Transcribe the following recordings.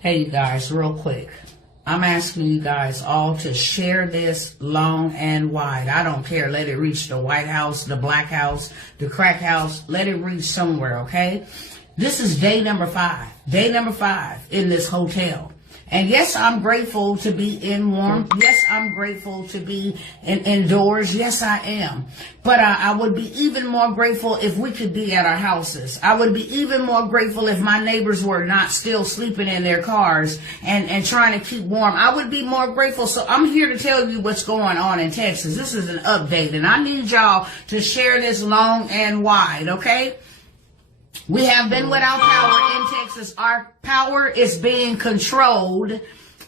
Hey, you guys, real quick. I'm asking you guys all to share this long and wide. I don't care. Let it reach the White House, the Black House, the Crack House. Let it reach somewhere, okay? This is day number 5. Day number 5 in this hotel. And yes, I'm grateful to be in warm. Yes, I'm grateful to be indoors. Yes, I am. But I would be even more grateful if we could be at our houses. I would be even more grateful if my neighbors were not still sleeping in their cars and trying to keep warm. I would be more grateful. So I'm here to tell you what's going on in Texas. This is an update, and I need y'all to share this long and wide, okay? We have been without power in Texas. Our power is being controlled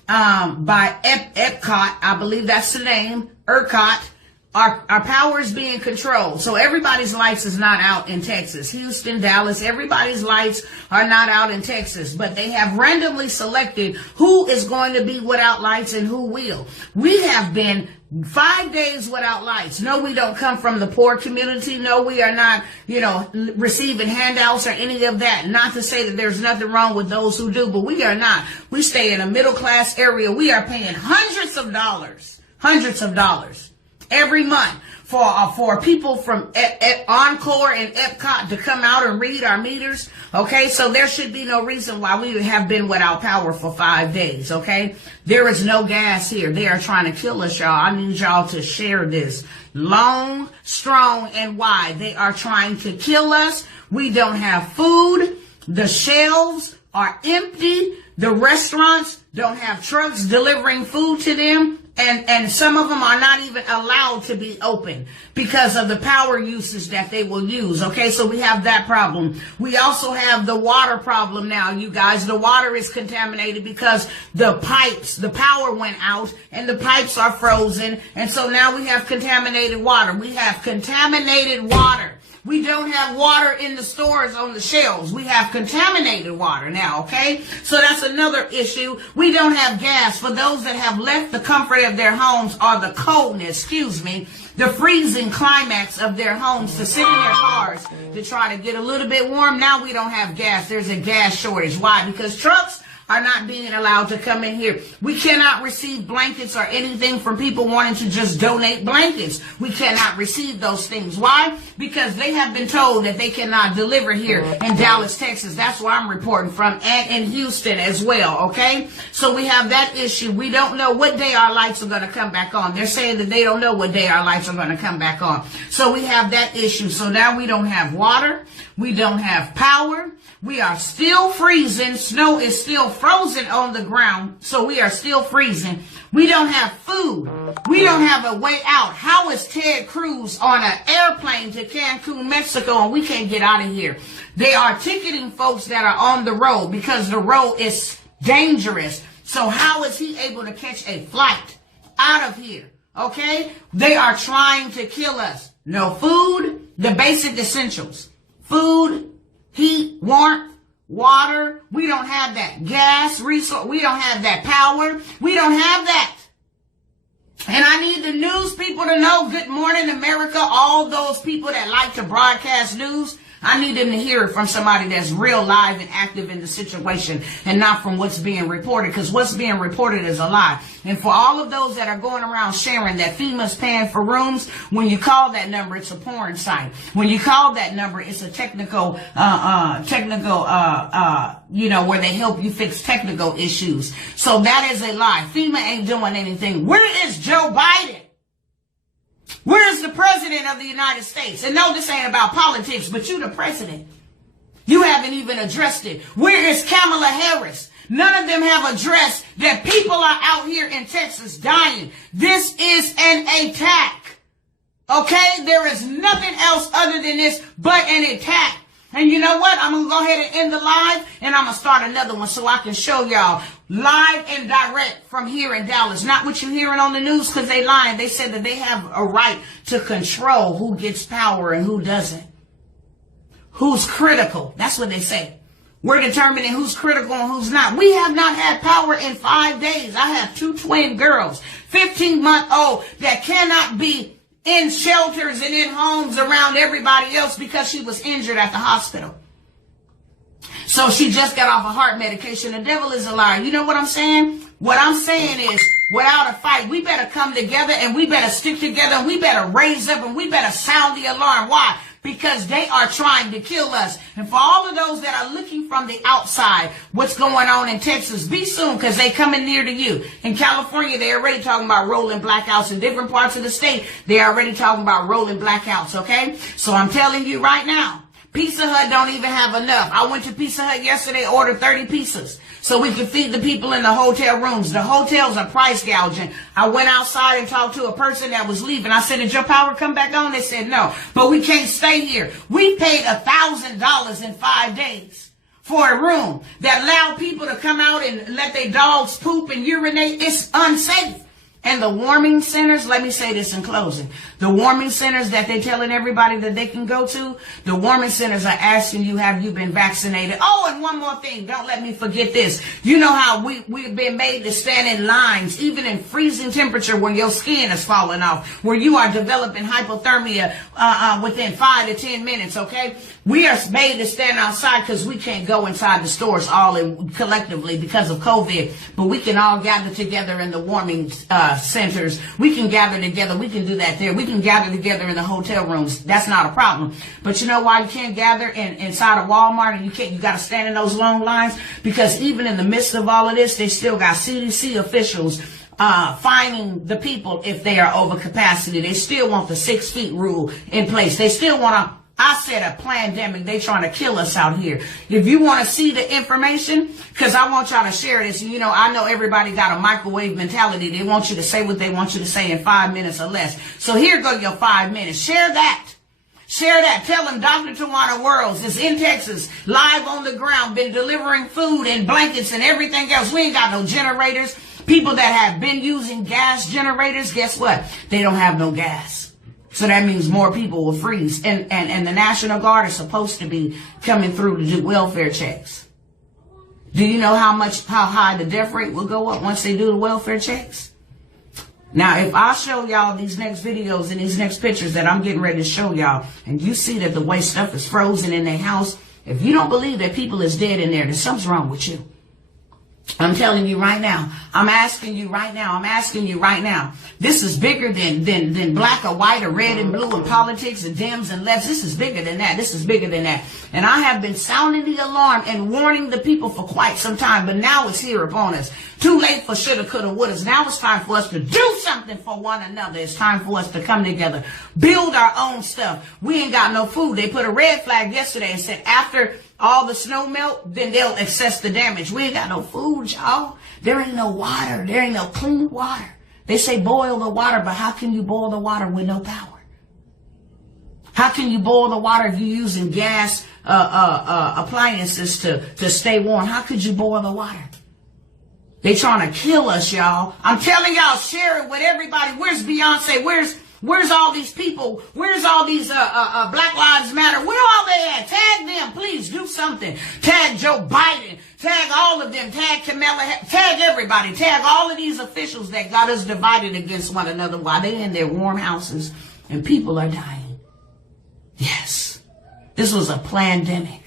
by ERCOT. I believe that's the name, ERCOT. Our power is being controlled. So everybody's lights is not out in Texas. Houston, Dallas, everybody's lights are not out in Texas. But they have randomly selected who is going to be without lights and who will. We have been 5 days without lights. No, we don't come from the poor community. No, we are not, receiving handouts or any of that. Not to say that there's nothing wrong with those who do, but we are not. We stay in a middle class area. We are paying hundreds of dollars every month for people from Encore and Epcot to come out and read our meters. Okay, so there should be no reason why we have been without power for 5 days. Okay, there is no gas here. They are trying to kill us, y'all. I need y'all to share this long, strong, and wide. They are trying to kill us. We don't have food. The shelves are empty. The restaurants don't have trucks delivering food to them. And some of them are not even allowed to be open because of the power usage that they will use. Okay, so we have that problem. We also have the water problem now, you guys. The water is contaminated because the power went out and the pipes are frozen. And so now we have contaminated water. We have contaminated water. We don't have water in the stores on the shelves. We have contaminated water now, okay? So that's another issue. We don't have gas. For those that have left the comfort of their homes or the coldness, the freezing climax of their homes to sit in their cars to try to get a little bit warm. Now we don't have gas. There's a gas shortage. Why? Because trucks are not being allowed to come in here. We cannot receive blankets or anything from people wanting to just donate blankets. We cannot receive those things. Why? Because they have been told that they cannot deliver here in Dallas, Texas. That's where I'm reporting from, and in Houston as well, okay? So we have that issue. We don't know what day our lights are going to come back on. They're saying that they don't know what day our lights are going to come back on. So we have that issue. So now we don't have water. We don't have power. We are still freezing. Snow is still frozen on the ground, so we are still freezing. We don't have food. We don't have a way out. How is Ted Cruz on an airplane to Cancun, Mexico, and we can't get out of here? They are ticketing folks that are on the road because the road is dangerous. So how is he able to catch a flight out of here? Okay? They are trying to kill us. No food, the basic essentials. Food, heat, warmth, water. We don't have that gas resource. We don't have that power. We don't have that. And I need the news people to know, good morning, America. All those people that like to broadcast news, I need them to hear it from somebody that's real live and active in the situation and not from what's being reported, because what's being reported is a lie. And for all of those that are going around sharing that FEMA's paying for rooms, when you call that number, it's a porn site. When you call that number, it's a technical, where they help you fix technical issues. So that is a lie. FEMA ain't doing anything. Where is Joe Biden? Where is the president of the United States? And no, this ain't about politics, but you the president. You haven't even addressed it. Where is Kamala Harris? None of them have addressed that people are out here in Texas dying. This is an attack. Okay? There is nothing else other than this but an attack. And you know what? I'm going to go ahead and end the live, and I'm going to start another one so I can show y'all live and direct from here in Dallas. Not what you're hearing on the news, because they lying. They said that they have a right to control who gets power and who doesn't. Who's critical. That's what they say. We're determining who's critical and who's not. We have not had power in 5 days. I have 2 twin girls, 15-month-old, that cannot be in shelters and in homes around everybody else because she was injured at the hospital. So So she just got off a heart medication. The devil is a liar. You know what I'm saying? What I'm saying is, without a fight, we better come together and we better stick together and we better raise up and we better sound the alarm. Why? Because they are trying to kill us. And for all of those that are looking from the outside, what's going on in Texas, be soon, because they coming near to you. In California, they're already talking about rolling blackouts. In different parts of the state, they're already talking about rolling blackouts, okay? So I'm telling you right now, Pizza Hut don't even have enough. I went to Pizza Hut yesterday, ordered 30 pizzas so we could feed the people in the hotel rooms. The hotels are price gouging. I went outside and talked to a person that was leaving. I said, did your power come back on? They said, no, but we can't stay here. We paid $1,000 in 5 days for a room that allowed people to come out and let their dogs poop and urinate. It's unsafe. And the warming centers, let me say this in closing. The warming centers that they're telling everybody that they can go to, the warming centers are asking you, have you been vaccinated? Oh, and one more thing. Don't let me forget this. You know how we've been made to stand in lines, even in freezing temperature where your skin is falling off, where you are developing hypothermia within 5 to 10 minutes, okay? We are made to stand outside because we can't go inside the stores collectively because of COVID, but we can all gather together in the warming centers. We can gather together. We can do that there. We can gather together in the hotel rooms. That's not a problem. But you know why you can't gather inside of Walmart and you got to stand in those long lines? Because even in the midst of all of this, they still got CDC officials fining the people if they are over capacity. They still want the 6 feet rule in place. They still want I said a pandemic. They trying to kill us out here. If you want to see the information, because I want y'all to share this. You know, I know everybody got a microwave mentality. They want you to say what they want you to say in 5 minutes or less. So here go your 5 minutes. Share that. Share that. Tell them Dr. Tawana Worlds is in Texas, live on the ground, been delivering food and blankets and everything else. We ain't got no generators. People that have been using gas generators, guess what? They don't have no gas. So that means more people will freeze. And the National Guard is supposed to be coming through to do welfare checks. Do you know how high the death rate will go up once they do the welfare checks? Now, if I show y'all these next videos and these next pictures that I'm getting ready to show y'all, and you see that the way stuff is frozen in their house, if you don't believe that people is dead in there, then something's wrong with you. I'm telling you right now. I'm asking you right now. This is bigger than black or white or red and blue and politics and Dems and lefts. This is bigger than that. And I have been sounding the alarm and warning the people for quite some time, but now it's here upon us. Too late for shoulda, coulda, wouldas. Now it's time for us to do something for one another. It's time for us to come together, build our own stuff. We ain't got no food. They put a red flag yesterday and said after all the snow melt, then they'll assess the damage. We ain't got no food, y'all. There ain't no water. There ain't no clean water. They say boil the water, but how can you boil the water with no power? How can you boil the water if you're using gas appliances to stay warm? How could you boil the water? They trying to kill us, y'all. I'm telling y'all, share it with everybody. Where's Beyonce? Where's all these people? Where's all these Black Lives Matter? Where are they at? Tag them, please. Do something. Tag Joe Biden. Tag all of them. Tag Kamala. Tag everybody. Tag all of these officials that got us divided against one another while they in their warm houses and people are dying. Yes. This was a pandemic.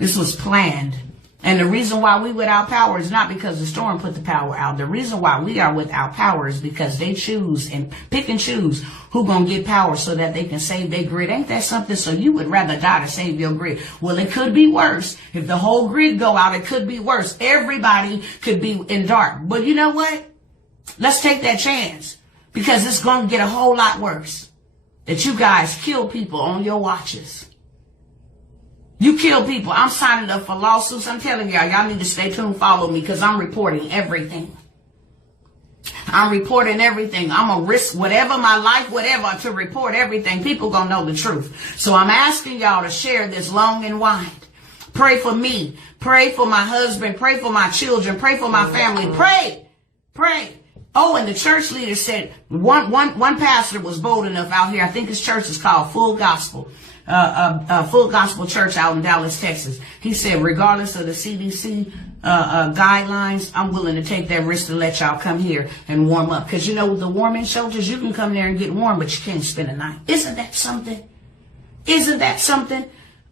This was planned. And the reason why we without power is not because the storm put the power out. The reason why we are without power is because they choose and pick and choose who gonna get power so that they can save their grid. Ain't that something? So you would rather die to save your grid. Well, it could be worse. If the whole grid go out, it could be worse. Everybody could be in dark. But you know what? Let's take that chance because it's gonna get a whole lot worse. That you guys kill people on your watches. You kill people. I'm signing up for lawsuits. I'm telling y'all need to stay tuned, follow me, because I'm reporting everything. I'm reporting everything. I'm going to risk whatever, my life, whatever, to report everything. People going to know the truth. So I'm asking y'all to share this long and wide. Pray for me. Pray for my husband. Pray for my children. Pray for my family. Pray. Oh, and the church leader said, one pastor was bold enough out here. I think his church is called Full Gospel. Full Gospel Church out in Dallas, Texas. He said, regardless of the CDC guidelines, I'm willing to take that risk to let y'all come here and warm up. Because, you know, with the warming shelters, you can come there and get warm, but you can't spend a night. Isn't that something? Isn't that something?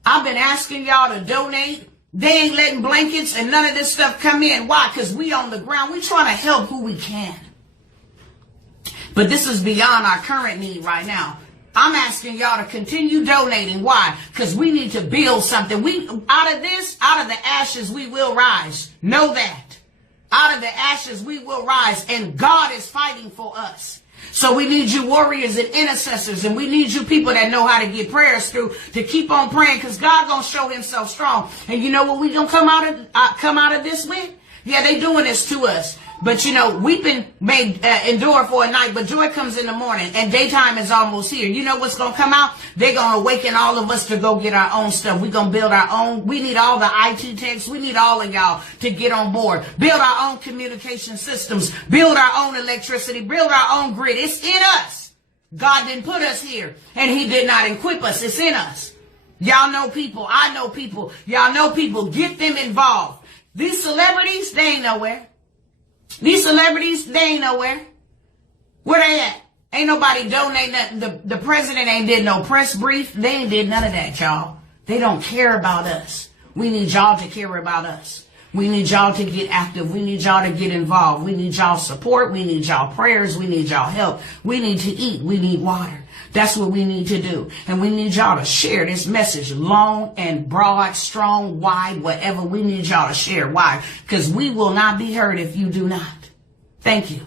I've been asking y'all to donate. They ain't letting blankets and none of this stuff come in. Why? Because we on the ground. We trying to help who we can. But this is beyond our current need right now. I'm asking y'all to continue donating. Why? Because we need to build something. Out of the ashes, we will rise. Know that. Out of the ashes, we will rise. And God is fighting for us. So we need you warriors and intercessors, and we need you people that know how to get prayers through to keep on praying, because God gonna show himself strong. And you know what we gonna come out of this with? Yeah, they doing this to us. But you know, weeping may endure for a night, but joy comes in the morning, and daytime is almost here. You know what's going to come out? They're going to awaken all of us to go get our own stuff. We're going to build our own. We need all the IT techs. We need all of y'all to get on board. Build our own communication systems. Build our own electricity. Build our own grid. It's in us. God didn't put us here, and he did not equip us. It's in us. Y'all know people. I know people. Y'all know people. Get them involved. These celebrities, they ain't nowhere. These celebrities, they ain't nowhere. Where they at? Ain't nobody donate nothing. The president ain't did no press brief. They ain't did none of that, y'all. They don't care about us. We need y'all to care about us. We need y'all to get active. We need y'all to get involved. We need y'all support. We need y'all prayers. We need y'all help. We need to eat. We need water. That's what we need to do. And we need y'all to share this message long and broad, strong, wide, whatever. We need y'all to share. Why? Because we will not be heard if you do not. Thank you.